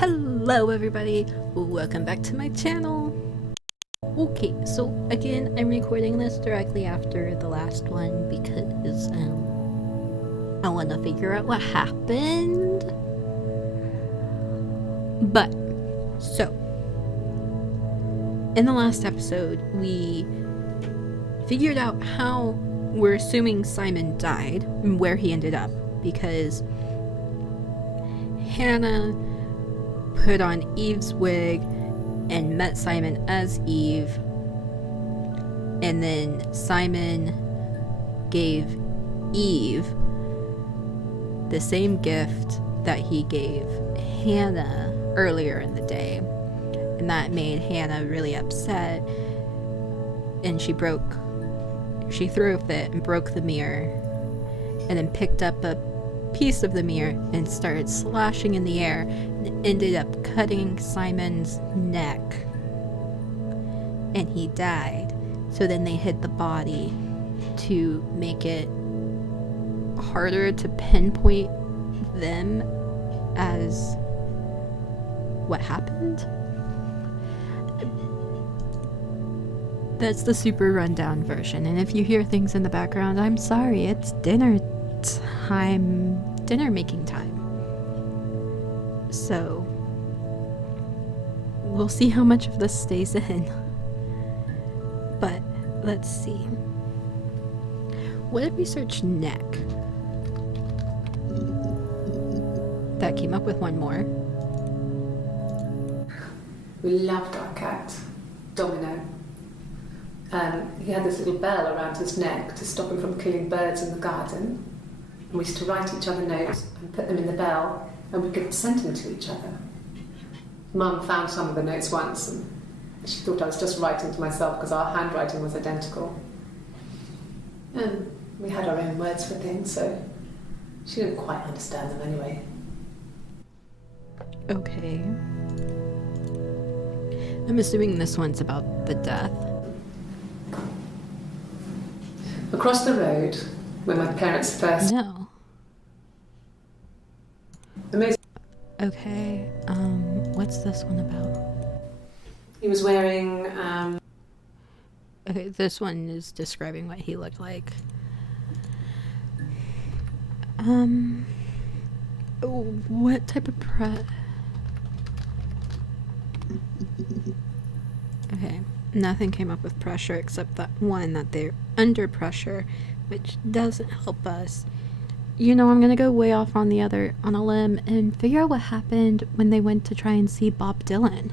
Hello everybody, welcome back to my channel. Okay, so again, I'm recording this directly after the last one because I want to figure out what happened. But, so, in the last episode, we figured out how we're assuming Simon died and where he ended up, because Hannah put on Eve's wig and met Simon as Eve, and then Simon gave Eve the same gift that he gave Hannah earlier in the day, and that made Hannah really upset, and she threw a fit and broke the mirror, and then picked up a piece of the mirror and started slashing in the air and ended up cutting Simon's neck, and he died. So then they hid the body to make it harder to pinpoint them as what happened. That's the super rundown version, and if you hear things in the background, I'm sorry, it's dinner making time. So we'll see how much of this stays in. But let's see. What if we search neck? That came up with one more. We loved our cat, Domino. He had this little bell around his neck to stop him from killing birds in the garden. And we used to write each other notes and put them in the bell, and we could send them to each other. Mum found some of the notes once, and she thought I was just writing to myself because our handwriting was identical. And we had our own words for things, so she didn't quite understand them anyway. Okay. I'm assuming this one's about the death. Across the road, when my parents first... No. Amazing. Okay, what's this one about? He was wearing, Okay, this one is describing what he looked like. What type of Okay, nothing came up with pressure except that one, that they're under pressure, which doesn't help us. You know, I'm gonna go way off on a limb and figure out what happened when they went to try and see Bob Dylan.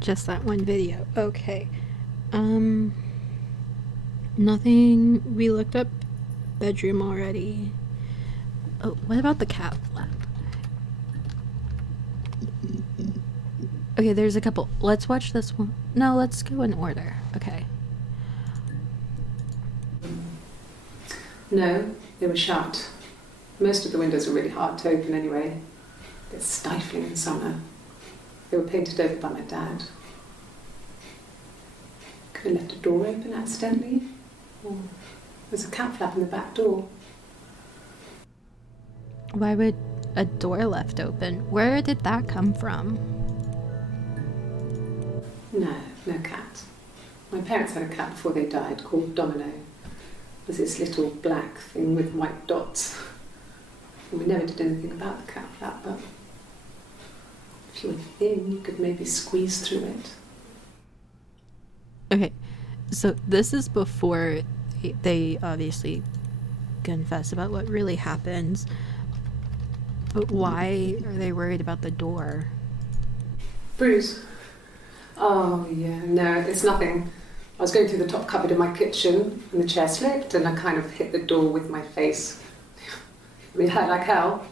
Just that one video. Okay. Nothing. We looked up bedroom already. Oh, what about the cat flap? Okay, there's a couple. Let's watch this one. No, let's go in order. Okay. No, they were shut. Most of the windows were really hard to open anyway. They're stifling in summer. They were painted over by my dad. Could have left a door open accidentally. Or there's a cat flap in the back door. Why would a door left open? Where did that come from? No cat. My parents had a cat before they died called Domino. It was this little black thing with white dots. And we never did anything about the cat flap, but if you were thin, you could maybe squeeze through it. Okay, so this is before they obviously confess about what really happens. But why are they worried about the door? Bruise. Oh, yeah, no, it's nothing. I was going through the top cupboard in my kitchen and the chair slipped and I kind of hit the door with my face. We hurt like hell.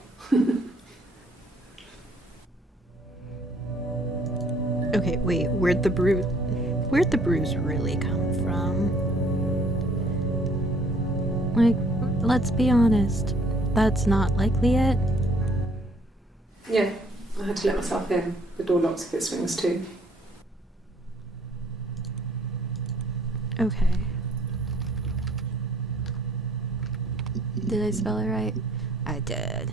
Okay, wait, where'd the bruise really come from? Like, let's be honest, that's not likely it. Yeah, I had to let myself in. The door locks if it swings too. Okay. Did I spell it right? I did.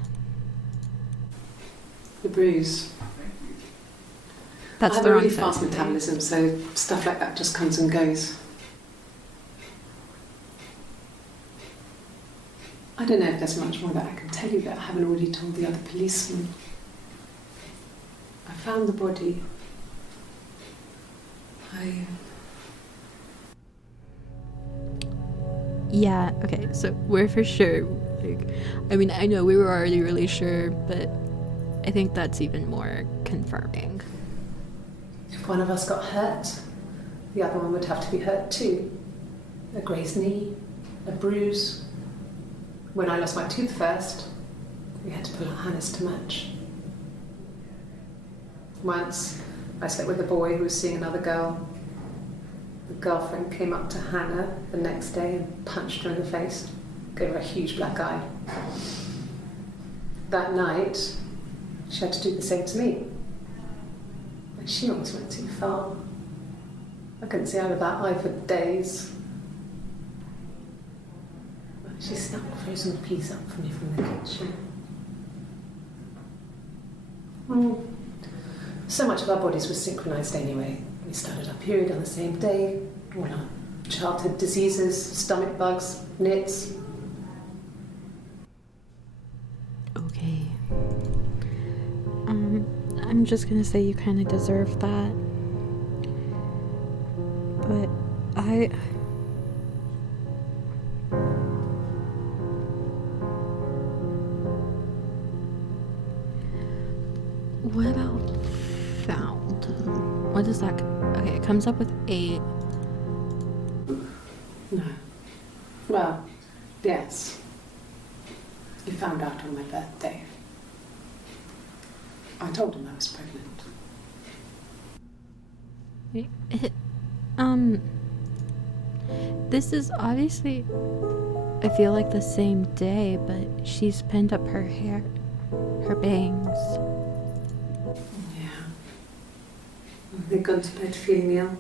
The bruise. That's I have the a wrong really fast sentence. metabolism, so stuff like that just comes and goes. I don't know if there's much more that I can tell you that I haven't already told the other policemen. I found the body. Yeah, okay, so we're for sure. Like, I mean, I know we were already really sure, but I think that's even more confirming. If one of us got hurt, the other one would have to be hurt too. A grazed knee, a bruise. When I lost my tooth first, we had to pull our harness to match. Once, I slept with a boy who was seeing another girl. The girlfriend came up to Hannah the next day and punched her in the face, gave her a huge black eye. That night, she had to do the same to me. And she almost went too far. I couldn't see out of that eye for days. She snuck a frozen piece up for me from the kitchen. So much of our bodies was synchronised anyway. We started our period on the same day. All our childhood diseases, stomach bugs, nits. Okay. I'm just gonna say you kind of deserve that. But what about found? What is that? Okay, it comes up with 8. No. Well, yes. He found out on my birthday. I told him I was pregnant. This is obviously, I feel like the same day, but she's pinned up her hair, her bangs. Yeah. They'd gone to bed feeling ill,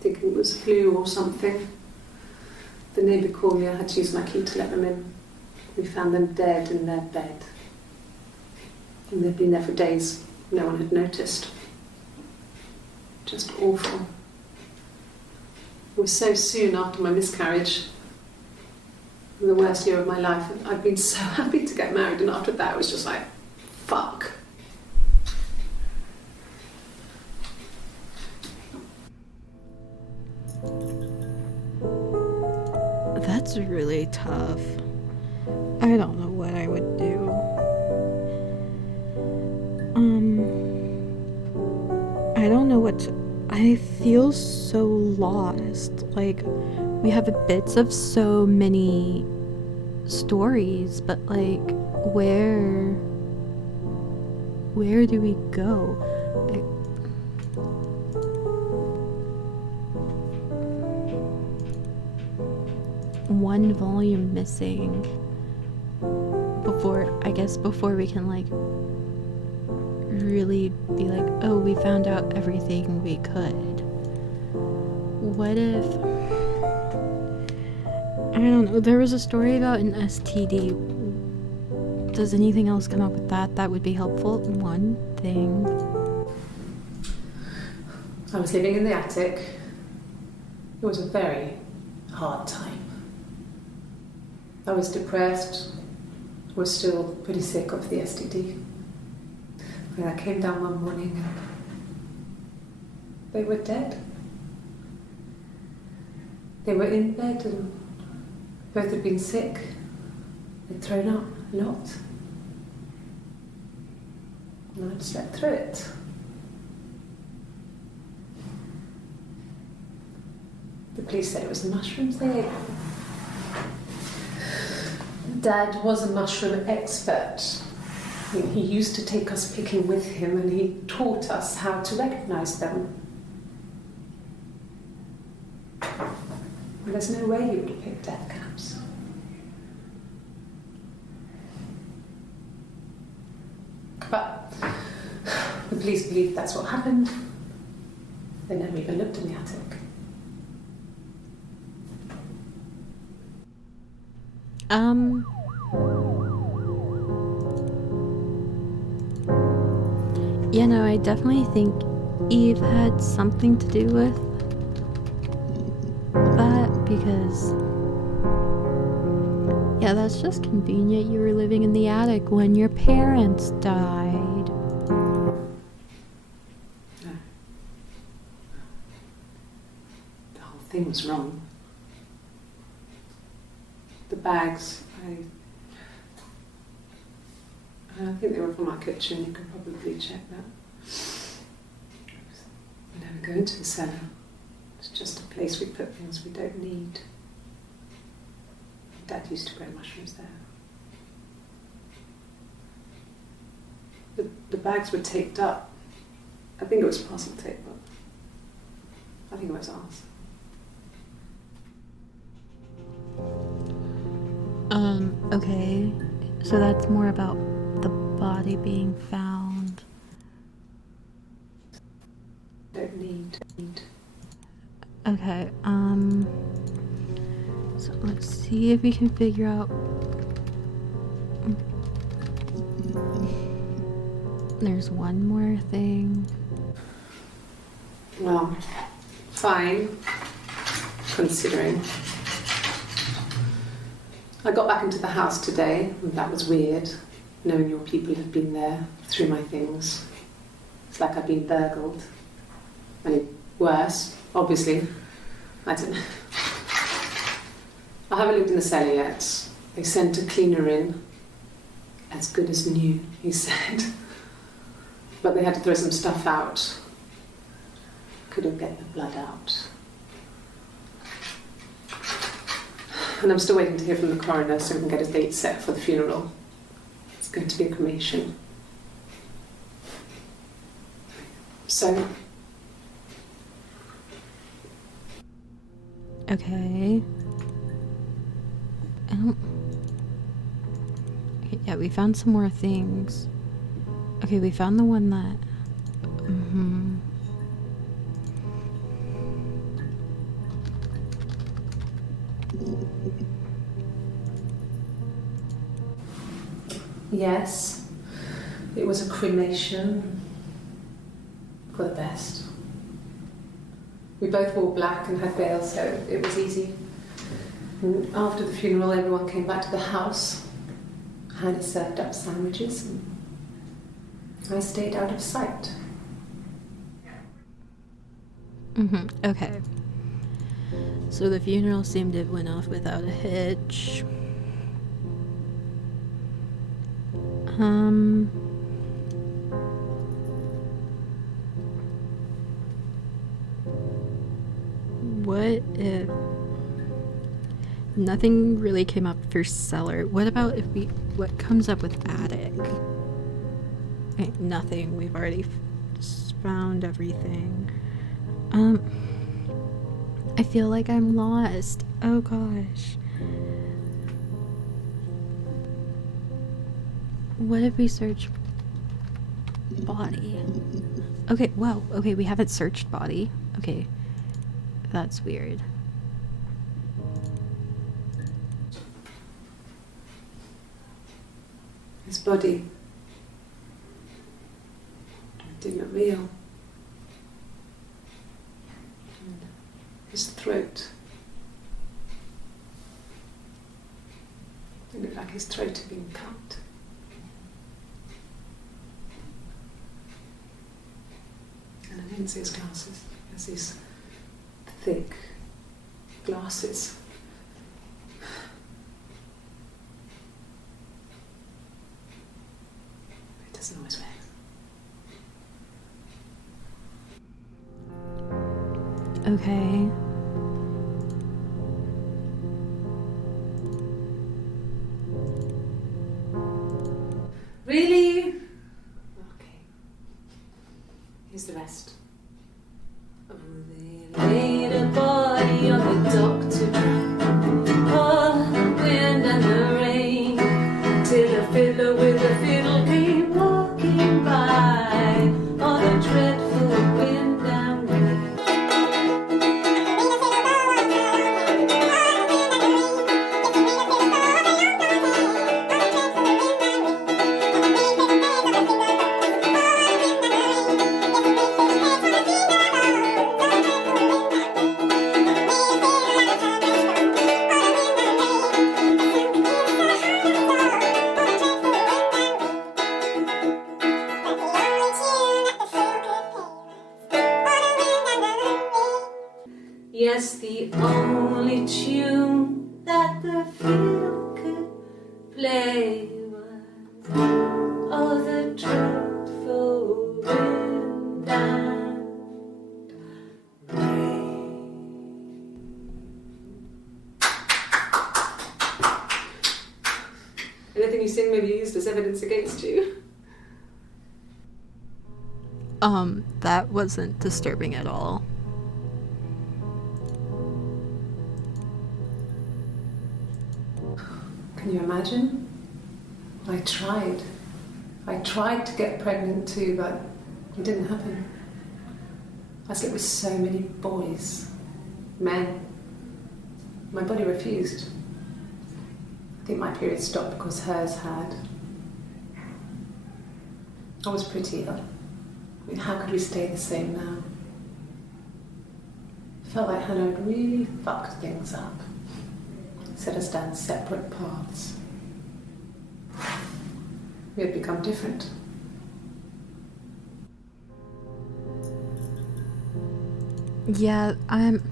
thinking it was flu or something. The neighbour called me, I had to use my key to let them in. We found them dead in their bed. And they'd been there for days. No one had noticed. Just awful. It was so soon after my miscarriage. The worst year of my life. I'd been so happy to get married, and after that it was just like, fuck. That's really tough. I don't know what I would do. I don't know what to, I feel so lost. Like, we have bits of so many stories, but like, where do we go? Like, one volume missing before we can like really be like, oh, we found out everything we could. What if, I don't know, there was a story about an STD. Does anything else come up with that? That would be helpful. One thing. I was living in the attic. It was a very hard time. I was depressed, was still pretty sick of the STD. And I came down one morning and they were dead. They were in bed and both had been sick. They'd thrown up a lot. And I'd slept through it. The police said it was the mushrooms they ate. Dad was a mushroom expert. He used to take us picking with him and he taught us how to recognise them. And there's no way he would have picked death caps. But the police believe that's what happened. They never even looked in the attic. You know, I definitely think Eve had something to do with that because, yeah, that's just convenient. You were living in the attic when your parents died. No. The whole thing was wrong. The bags, I think they were from our kitchen. You can probably check that. We never go into the cellar. It's just a place we put things we don't need. Dad used to grow mushrooms there. The bags were taped up. I think it was parcel tape, but I think it was ours. Okay. So that's more about the body being found. Don't need. Okay, so let's see if we can figure out. There's one more thing. Well, fine, considering. I got back into the house today, and that was weird, knowing your people have been there through my things. It's like I've been burgled. I mean, worse, obviously. I don't know. I haven't lived in the cellar yet. They sent a cleaner in. As good as new, he said. But they had to throw some stuff out. Couldn't get the blood out. And I'm still waiting to hear from the coroner so we can get a date set for the funeral. It's going to be a cremation. So... Okay. Okay, yeah, we found some more things. Okay, we found the one that... Yes, it was a cremation. For the best. We both wore black and had veils, so it was easy. And after the funeral, everyone came back to the house. Hannah served up sandwiches, and I stayed out of sight. Okay. So the funeral seemed to have went off without a hitch. What if nothing really came up for cellar? What about if what comes up with attic? Okay, nothing. We've already found everything. I feel like I'm lost. Oh gosh. What if we search body? Okay, wow. Okay, we haven't searched body. Okay. That's weird. His body. It didn't look real. And his throat. It looked like his throat had been cut. And I didn't see his glasses. He has these thick glasses. He doesn't always wear. Okay. Really? Okay. Here's the rest. Oh, they laid a body on the dock to dry. Oh, the wind and the rain. Till a fiddler with a fiddle came walking by. On a dreadful wind and rain. that the field could play was all the dreadful wind and rain. Anything you sing may be used as evidence against you. That wasn't disturbing at all. Can you imagine? I tried to get pregnant too, but it didn't happen. I slept with so many boys, men. My body refused. I think my period stopped because hers had. I was pretty ill. I mean, how could we stay the same now? It felt like Hannah had really fucked things up. Set us down separate paths. We had become different. Yeah, I'm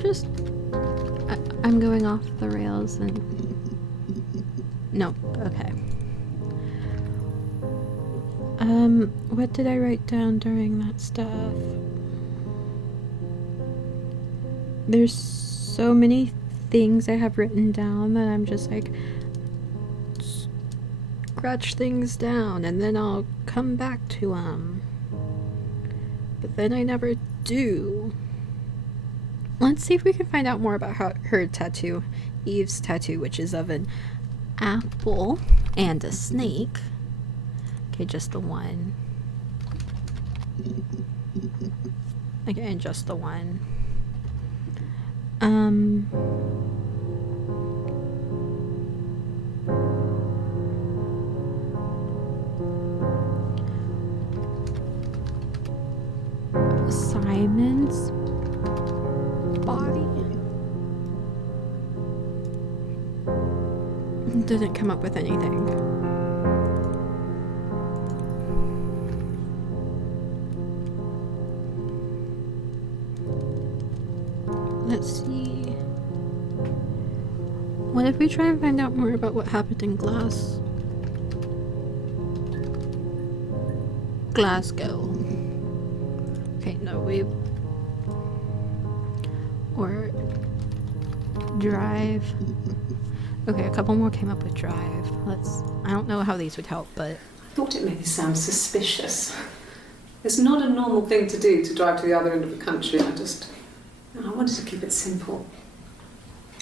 just I'm going off the rails and no, okay. What did I write down during that stuff? There's so many things I have written down that I'm just like scratch things down and then I'll come back to them. But then I never do. Let's see if we can find out more about her tattoo. Eve's tattoo, which is of an apple and a snake. Okay, just the one. Okay, and just the one. Simon's body didn't come up with anything. Let's see. What if we try and find out more about what happened in Glasgow? Okay, no, or drive. Okay, a couple more came up with drive. I don't know how these would help, but I thought it made me sound suspicious. It's not a normal thing to do, to drive to the other end of the country. I wanted to keep it simple.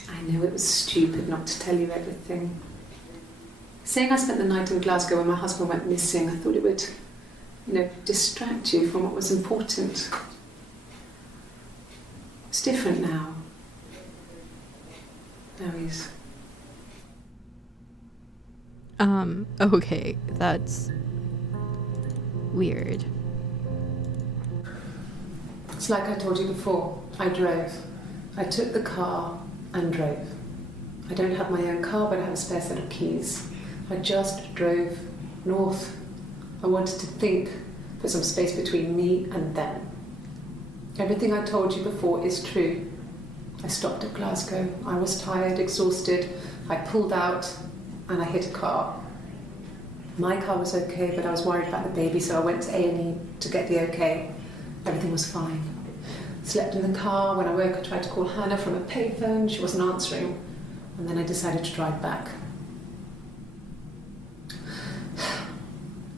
I know it was stupid not to tell you everything. Saying I spent the night in Glasgow when my husband went missing, I thought it would, distract you from what was important. It's different now. Now he's... okay, that's weird. It's like I told you before, I drove. I took the car and drove. I don't have my own car, but I have a spare set of keys. I just drove north. I wanted to think, put some space between me and them. Everything I told you before is true. I stopped at Glasgow. I was tired, exhausted. I pulled out and I hit a car. My car was okay, but I was worried about the baby, so I went to A&E to get the okay. Everything was fine. Slept in the car. When I woke, I tried to call Hannah from a payphone. She wasn't answering. And then I decided to drive back.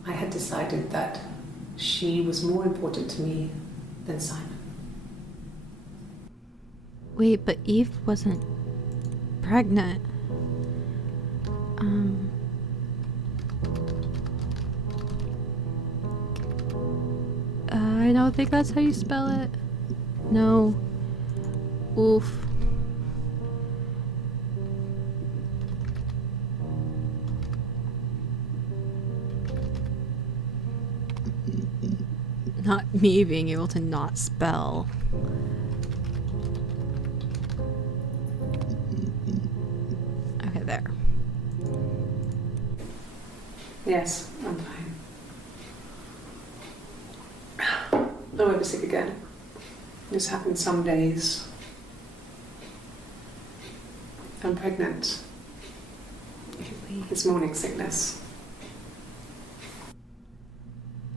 I had decided that she was more important to me than Simon. Wait, but Eve wasn't pregnant. I don't think that's how you spell it. No. Oof. Not me being able to not spell. Okay, there. Yes, I'm fine. I won't be sick again. This happens some days. I'm pregnant. It's morning sickness.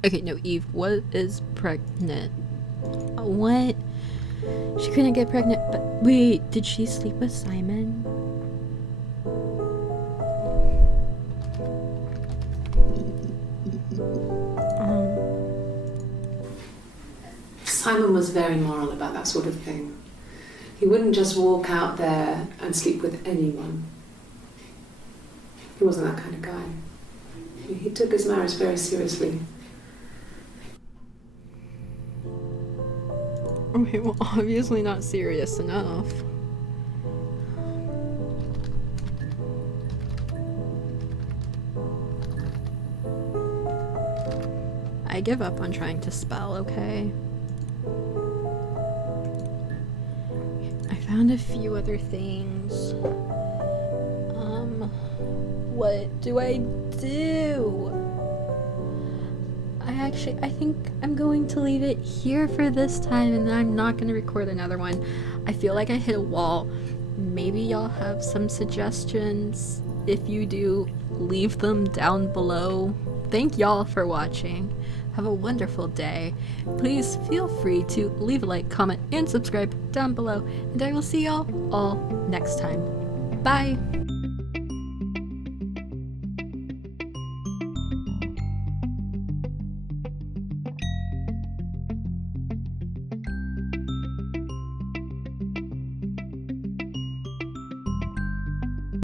Okay, no, Eve, what is pregnant? What? She couldn't get pregnant, but wait, did she sleep with Simon? Simon was very moral about that sort of thing. He wouldn't just walk out there and sleep with anyone. He wasn't that kind of guy. He took his marriage very seriously. Okay, well, obviously not serious enough. I give up on trying to spell, okay? I found a few other things. What do I do? I think I'm going to leave it here for this time, and I'm not going to record another one. I feel like I hit a wall. Maybe y'all have some suggestions. If you do, leave them down below. Thank y'all for watching. Have a wonderful day. Please feel free to leave a like, comment, and subscribe down below, and I will see y'all all next time. Bye!